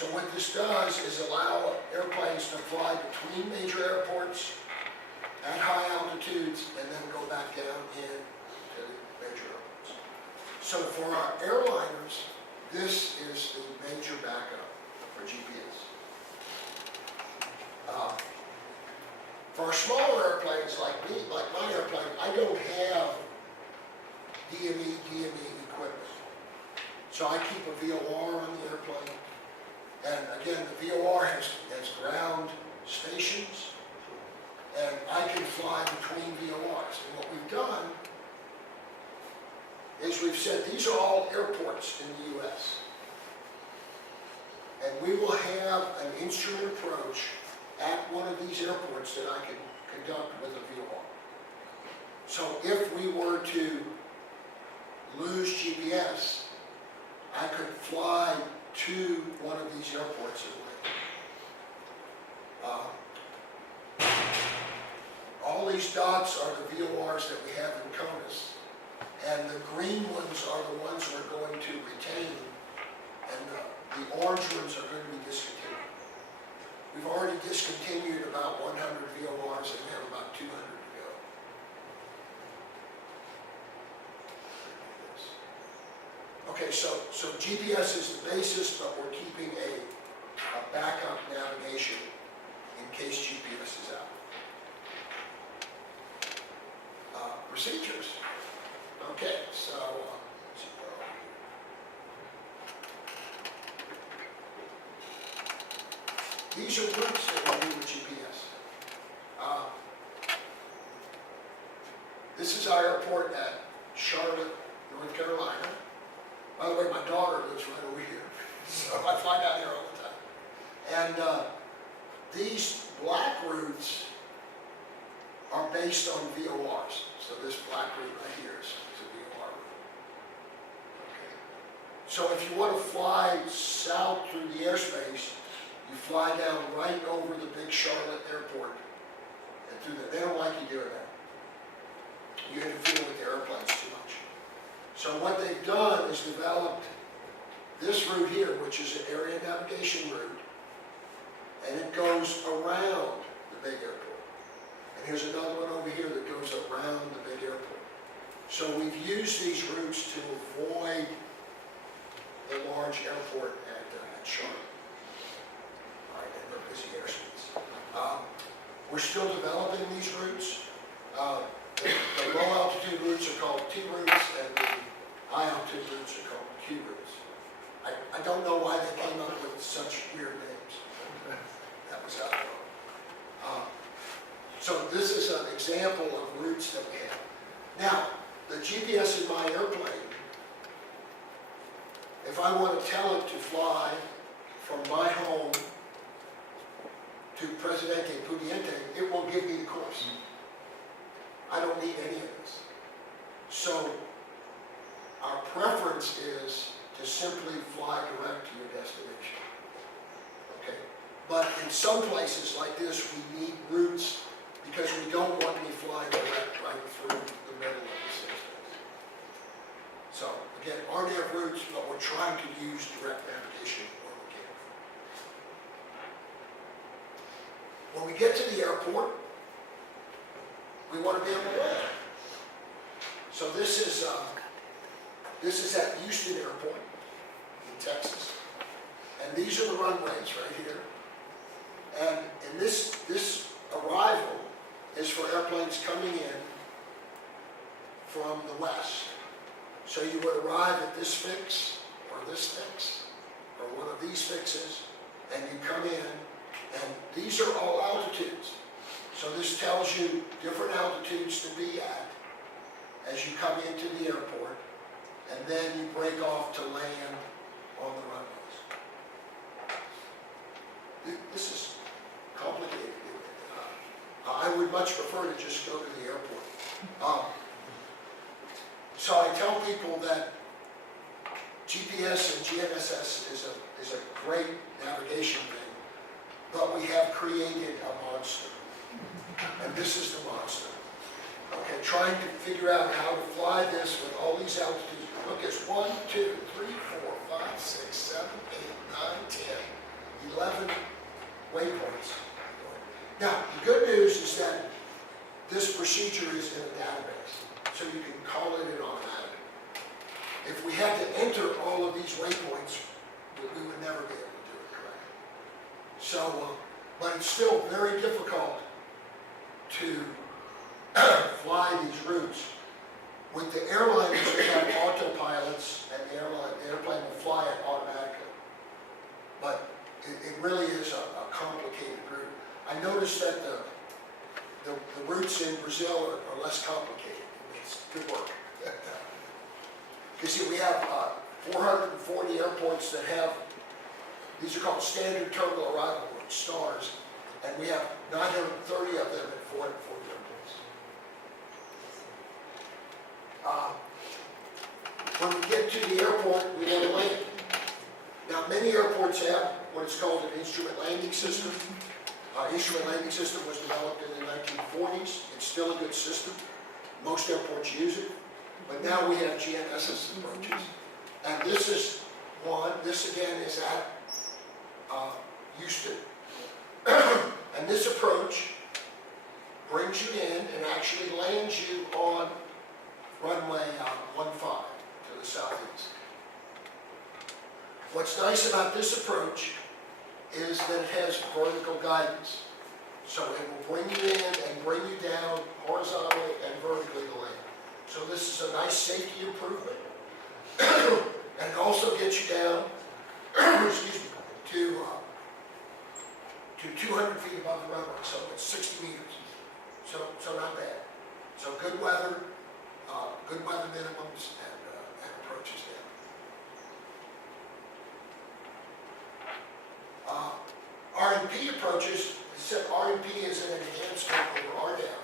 So what this does is allow airplanes to fly between major airports at high altitudes and then go back down into the major airports. So for our airliners, this is the major backup for GPS. For our smaller airplanes like me, like my airplane, I don't have DME equipment. So I keep a VOR on the airplane. And again, the VOR has ground stations, and I can fly between VORs. And what we've done is we've said these are all airports in the U.S. And we will have an instrument approach at one of these airports that I can conduct with a VOR. So if we were to lose GPS, I could fly to one of these airports and land. All these dots are the VORs that we have in CONUS, and the green ones are the ones we're going to retain, and the orange ones are going to be discontinued. We've already discontinued about 100 VORs, and we have about 200 to go. Okay, so GPS is the basis, but we're keeping a backup navigation in case GPS is out. Procedures. Okay, so these are routes that we do with GPS. This is our airport at Charlotte, North Carolina. By the way, my daughter lives right over here, so I fly down there all the time. And these black routes are based on VORs. So this black route right here is a VOR route. Okay. So if you want to fly south through the airspace, you fly down right over the big Charlotte airport and through there. They don't like you doing that. You interfere with the airplanes too much. So what they've done is developed this route here, which is an area navigation route, and it goes around the big airport. And here's another one over here that goes around the big airport. So we've used these routes to avoid the large airport at Charlotte. And their busy airspace. We're still developing these routes. The low altitude routes are called T routes, and the high altitude routes are called Q routes. I don't know why they came up with such weird names. That was out there. So this is an example of routes that we have. Now, the GPS in my airplane, if I want to tell it to fly from my home to Presidente, Prudente, it will give me the course. I don't need any of this. So our preference is to simply fly direct to your destination. Okay? But in some places like this, we need routes because we don't want to be flying direct right through the middle of the system. So again, RNAV routes, but we're trying to use direct navigation where we can. When we get to the airport, we want to be able to land. So this is at Houston Airport in Texas, and these are the runways right here. And this arrival is for airplanes coming in from the west. So you would arrive at this fix, or this fix, or one of these fixes, and you come in, and these are all altitudes. So this tells you different altitudes to be at as you come into the airport, and then you break off to land on the runways. This is complicated. I would much prefer to just go to the airport. So I tell people that GPS and GNSS is a great navigation thing, but we have created a monster. And this is the monster. Okay, trying to figure out how to fly this with all these altitudes. Look, it's 1, 2, 3, 4, 5, 6, 7, 8, 9, 10. waypoints. Now, the good news is that this procedure is in a database, so you can call it in automatically. If we had to enter all of these waypoints, we would never be able to do it correctly. So, but it's still very difficult to fly these routes. With the airliners, they have autopilots, and the airplane will fly it automatically. But it really is a complicated route. I noticed that the routes in Brazil are less complicated. It's good work. You see, we have 440 airports that have, these are called standard terminal arrival points, STARS, and we have 930 of them at 440 airports. When we get to the airport, we want to land. Now, many airports have what is called an instrument landing system. Instrument landing system was developed in the 1940s. It's still a good system. Most airports use it. But now we have GNSS approaches. And this is one. This again is at Houston. And this approach brings you in and actually lands you on runway 15 to the southeast. What's nice about this approach is that it has vertical guidance. So it will bring you in and bring you down horizontally and vertically to land. So this is a nice safety improvement. And it also gets you down excuse me, to 200 feet above the runway, so it's 60 meters. So not bad. So good weather minimums and approaches down. RNP approaches, except RNP is an enhancement over RDAV.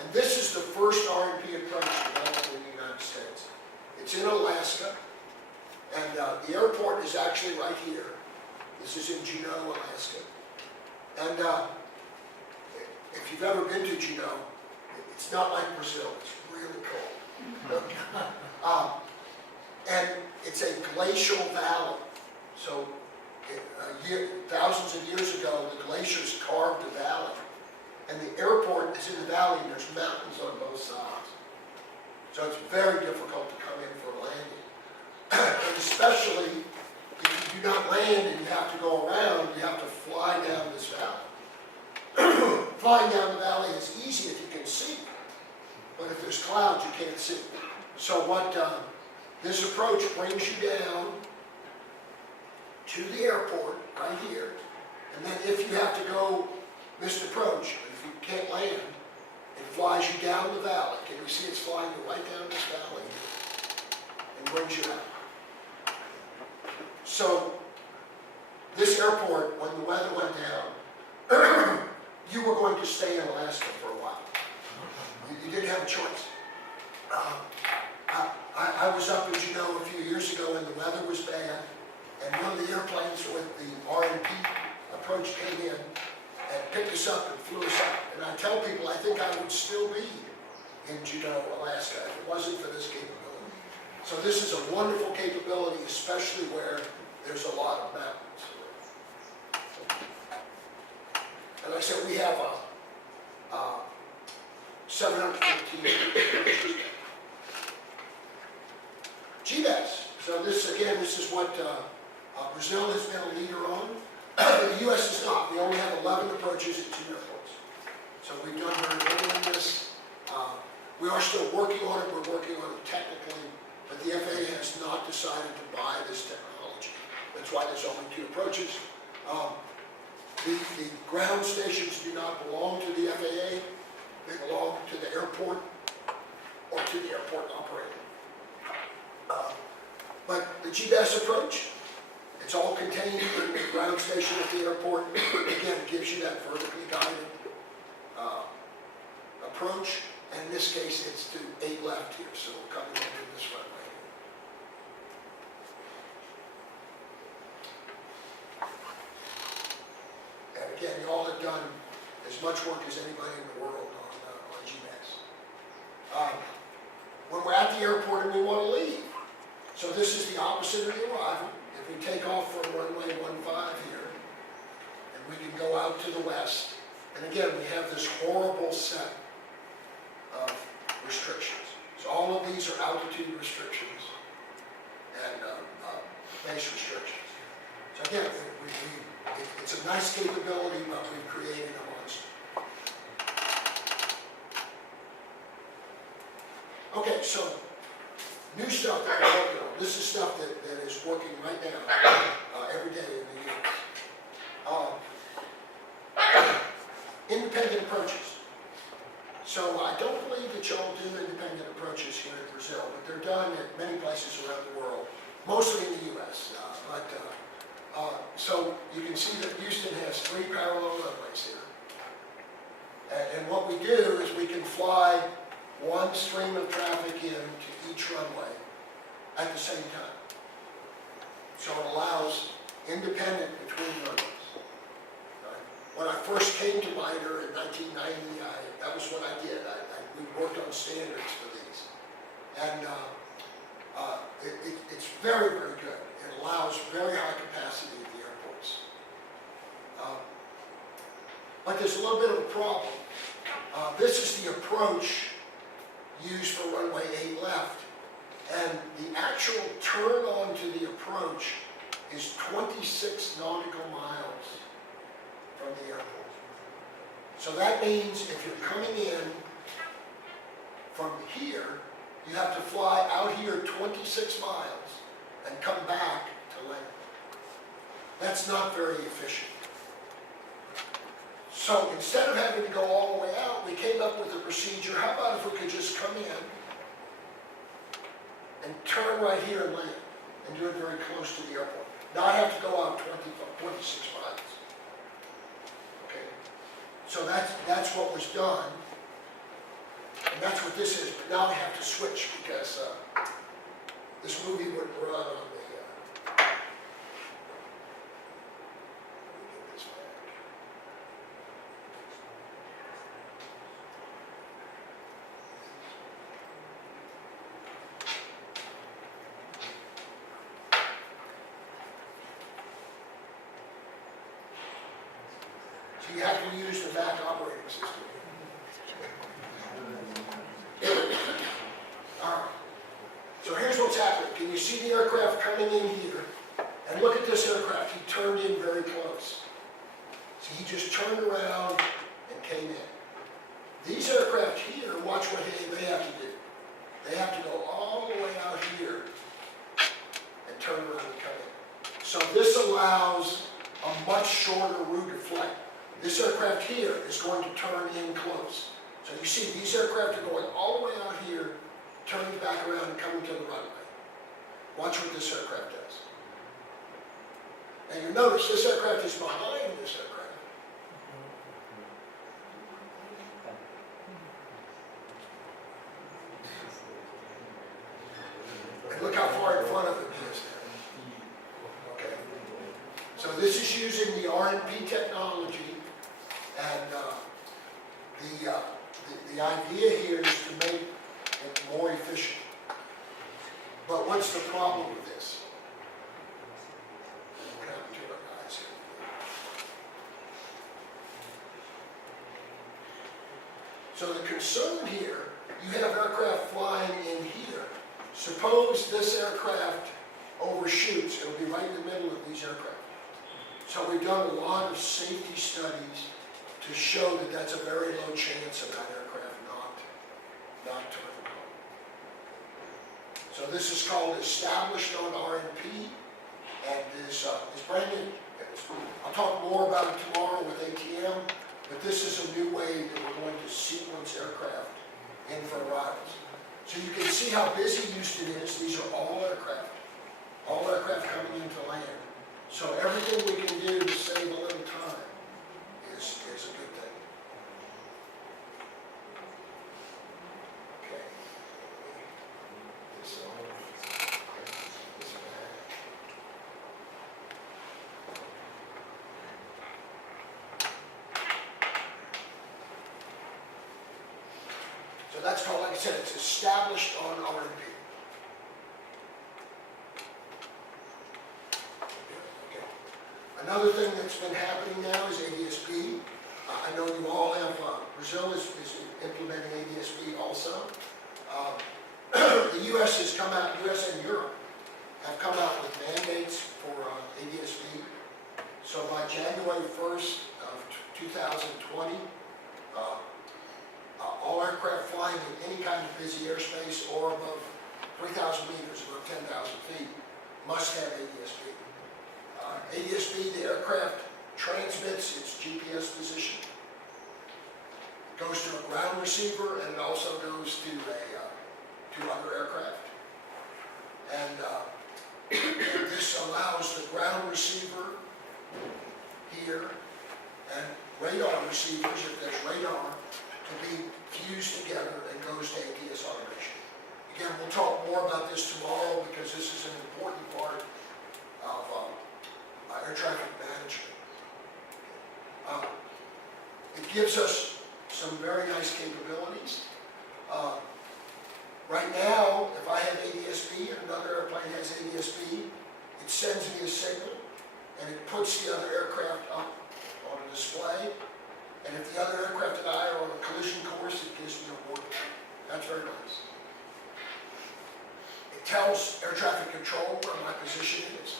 And this is the first RNP approach developed in the United States. It's in Alaska, and the airport is actually right here. This is in Juneau, Alaska. And if you've ever been to Juneau, it's not like Brazil. It's really cold. And it's a glacial valley. So thousands of years ago, the glaciers carved the valley. And the airport is in the valley, and there's mountains on both sides. So it's very difficult to come in for a landing. And especially if you do not land and you have to go around, you have to fly down this valley. Flying down the valley is easy if you can see, but if there's clouds, you can't see. So what this approach brings you down to the airport right here, and then if you have to go this approach, if you can't land, it flies you down the valley. Can you see it's flying you right down this valley and brings you out? So this airport, when the weather went down, you were going to stay in Alaska for a while. You didn't have a choice. I was up in Juneau a few years ago and the weather was bad, and one of the airplanes with the RNP approach came in and picked us up and flew us up. And I tell people I think I would still be in Juneau, Alaska, if it wasn't for this capability. So this is a wonderful capability, especially where there's a lot of mountains. And like I said, we have 715 GBAS. So this, again, this is what Brazil has been a leader on. The U.S. is not. We only have 11 approaches at 2 airports. So we've done very little in this. We are still working on it. We're working on it technically, but the FAA has not decided to buy this technology. That's why there's only 2 approaches. The ground stations do not belong to the FAA. They belong to the airport or to the airport operator. But the GBAS approach, it's all contained in the ground station at the airport. Again, it gives you that vertically guided approach. And in this case, it's to 8 left here, so we're coming into this runway. And again, you all have done as much work as anybody in the world on GBAS. When we're at the airport and we want to leave, so this is the opposite of the arrival. If we take off from runway 15 here, and we can go up to the west. And again, we have this horrible set of restrictions. So all of these are altitude restrictions and base restrictions. So again, it's a nice capability, but we've created a monster. Okay, so new stuff that we're working on. This is stuff that is working right now, every day in the US. Independent approaches. So I don't believe that y'all do independent approaches here in Brazil, but they're done at many places around the world, mostly in the US. So you can see that Houston has 3 parallel runways here. And what we do is we can fly one stream of traffic into each runway at the same time. So it allows independent between runways. Right? When I first came to MITRE in 1990, that was what I did. We worked on standards for these. And it's very, very good. It allows very high capacity at the airports. But there's a little bit of a problem. This is the approach used for runway 8 left. And the actual turn on to the approach is 26 nautical miles from the airport. So that means if you're coming in from here, you have to fly out here 26 miles and come back to land. That's not very efficient. So instead of having to go all the way out, we came up with a procedure. How about if we could just come in and turn right here and land and do it very close to the airport? Not have to go out 26 miles. Okay. So that's what was done. And that's what this is. But now I have to switch because this movie would run on the you have to use the Mac operating system. All right. So here's what's happening. Can you see the aircraft coming in here? And look at this aircraft. He turned in very close. So he just turned around and came in. These aircraft here, watch what they have to do. They have to go all the way out here and turn around and come in. So this allows a much shorter route of flight. This aircraft here is going to turn in close. So you see these aircraft are going all the way out here, turning back around and coming to the runway. Watch what this aircraft does. And you notice this aircraft is behind this aircraft. And look how far in front of him he is there. Okay. So this is using the RNP technology. And the idea here is to make it more efficient. But what's the problem with this? What happened to our guys here? So the concern here, you have aircraft flying in here. Suppose this aircraft overshoots. It'll be right in the middle of these aircraft. So we've done a lot of safety studies to show that that's a very low chance of that aircraft not turning on. So this is called established on RNP and is brand new. I'll talk more about it tomorrow with ATM, but this is a new way that we're going to sequence aircraft in for arrivals. So you can see how busy Houston is. These are all aircraft coming into land. So everything we can do to save a little time is a good thing. Okay. So that's called, like I said, it's established on RNP. Another thing that's been happening now is ADS-B. I know you all have, Brazil is implementing ADS-B also. The U.S. has come out, U.S. and Europe have come out with mandates for ADS-B. So by January 1st of 2020, all aircraft flying in any kind of busy airspace or above 3,000 meters, above 10,000 feet, must have ADS-B. ADS-B, the aircraft transmits its GPS position. It goes to a ground receiver, and it also goes to other aircraft. And this allows the ground receiver here and radar receivers, if there's radar, to be fused together and goes to ATS automation. Again, we'll talk more about this tomorrow because this is an important part of air traffic management. It gives us some very nice capabilities. Right now, if I have ADS-B and another airplane has ADS-B, it sends me a signal and it puts the other aircraft up on a display. And if the other aircraft and I are on a collision course, it gives me a warning. That's very nice. It tells air traffic control where my position is.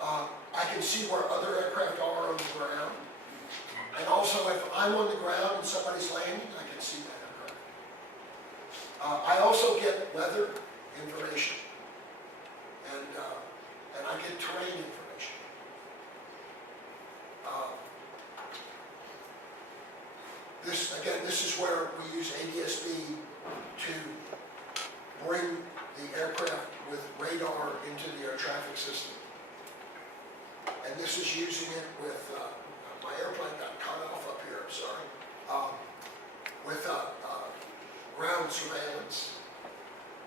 I can see where other aircraft are on the ground. And also, if I'm on the ground and somebody's landing, I can see that aircraft. I also get weather information, and I get terrain information. This is where we use ADS-B to bring the aircraft with radar into the air traffic system. And this is using it with, my airplane got cut off up here, I'm sorry, with ground surveillance.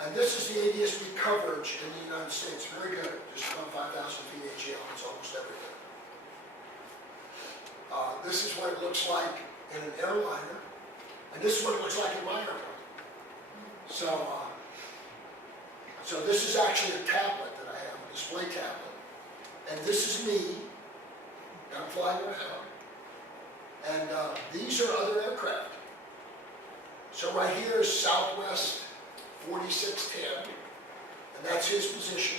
And this is the ADS-B coverage in the United States, very good, just about 5,000 feet AGL, it's almost everything. This is what it looks like in an airliner, and this is what it looks like in my airplane. So, so this is actually a tablet that I have, a display tablet. And this is me, I'm flying around, and these are other aircraft. So right here is Southwest 4610, and that's his position.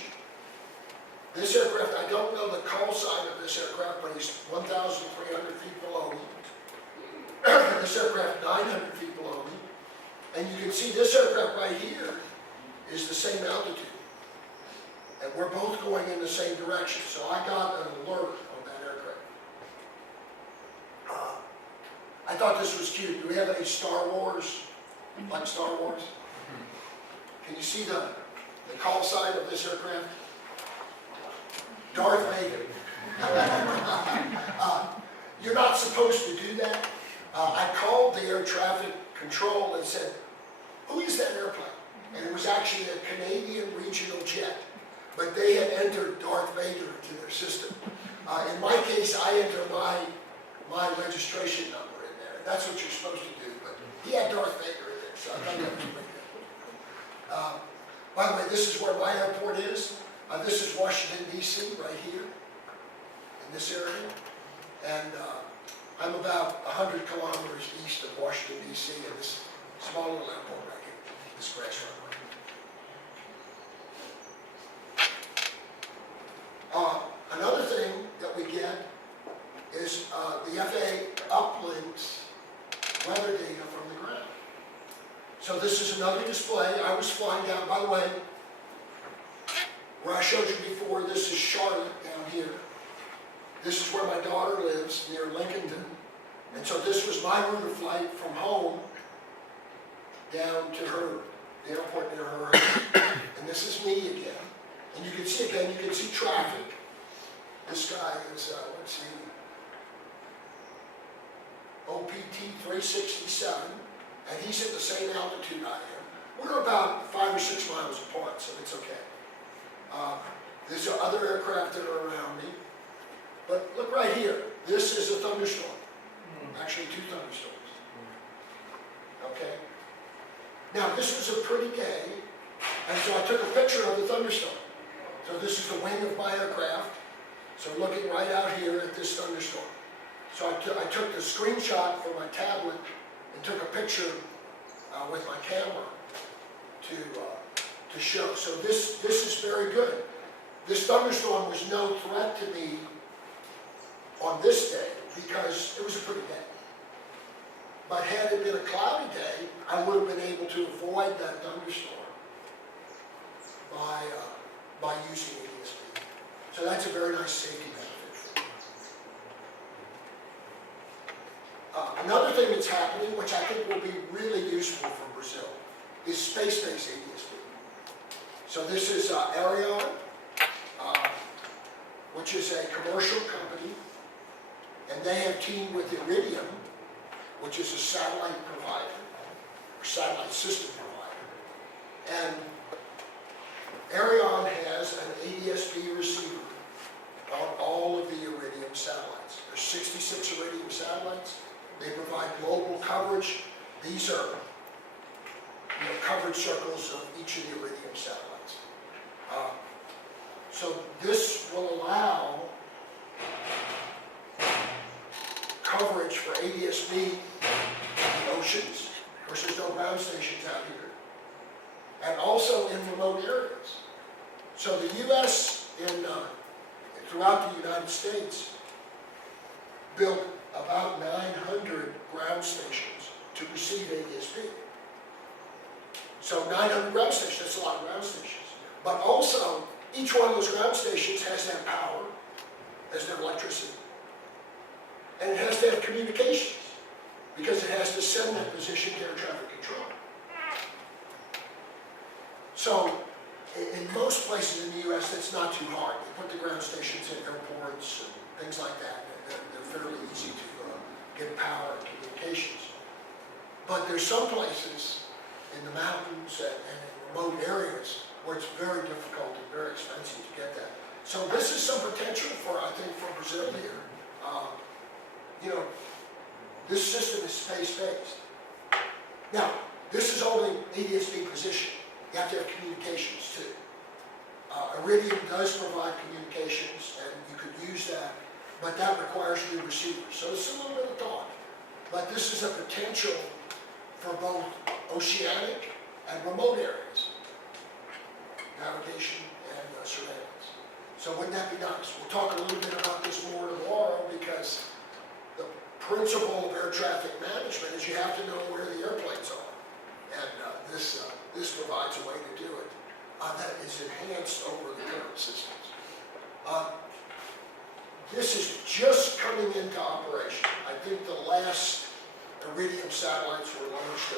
This aircraft, I don't know the call sign of this aircraft, but he's 1,300 feet below me. This aircraft 900 feet below me. And you can see this aircraft right here is the same altitude. And we're both going in the same direction. So I got an alert on that aircraft. I thought this was cute. Do we have any Star Wars, like Star Wars? Can you see the call sign of this aircraft? Darth Vader. You're not supposed to do that. I called the air traffic control and said, who is that airplane? And it was actually a Canadian regional jet. But they had entered Darth Vader into their system. In my case, I enter my registration number in there. That's what you're supposed to do. But he had Darth Vader in there, so I thought that was pretty good. By the way, this is where my airport is. This is Washington, D.C., right here, in this area. And I'm about 100 kilometers east of Washington, D.C., in this small little airport right here, this grass runway. Another thing that we get is the FAA uplinks weather data from the ground. So this is another display. I was flying down, by the way, where I showed you before, this is Charlotte down here. This is where my daughter lives, near Lincolnton. And so this was my route of flight from home down to the airport near her. And this is me again. And you can see again, you can see traffic. This guy is, let's see, OPT 367, and he's at the same altitude I am. We're about 5 or 6 miles apart, so it's okay. There's other aircraft that are around me. But look right here, this is a thunderstorm. Actually 2 thunderstorms. Okay? Now this was a pretty day, and so I took a picture of the thunderstorm. So this is the wing of my aircraft, So looking right out here at this thunderstorm. So I took the screenshot from my tablet and took a picture with my camera to show. So this is very good. This thunderstorm was no threat to me on this day because it was a pretty day. But had it been a cloudy day, I would have been able to avoid that thunderstorm by using ADS-B. So that's a very nice safety benefit. Another thing that's happening, which I think will be really useful for Brazil, is space-based ADS-B. So this is Ariane, which is a commercial company, and they have teamed with Iridium, which is a satellite provider, or satellite system provider. And Ariane has an ADS-B receiver on all of the Iridium satellites. There's 66 Iridium satellites. They provide global coverage. These are coverage circles of each of the Iridium satellites. So this will allow coverage for ADS-B in the oceans. Of course, there's no ground stations out here. And also in remote areas. So the U.S. throughout the United States built about 900 ground stations to receive ADS-B. So 900 ground stations, that's a lot of ground stations. But also, each one of those ground stations has to have power, has to have electricity. And it has to have communications, because it has to send that position to air traffic control. So, in most places in the U.S., that's not too hard. They put the ground stations in airports and things like that. They're fairly easy to get power and communications. But there's some places in the mountains and in remote areas where it's very difficult and very expensive to get that. So this is some potential for, I think, for Brazil here. This system is space-based. Now, this is only ADS-B position. You have to have communications too. Iridium does provide communications, and you could use that, but that requires new receivers. So it's a little bit of thought. But this is a potential for both oceanic and remote areas, navigation and surveillance. So wouldn't that be nice? We'll talk a little bit about this more tomorrow, because the principle of air traffic management is you have to know where the airplanes are. And this provides a way to do it that is enhanced over the current systems. This is just coming into operation. I think the last Iridium satellites were launched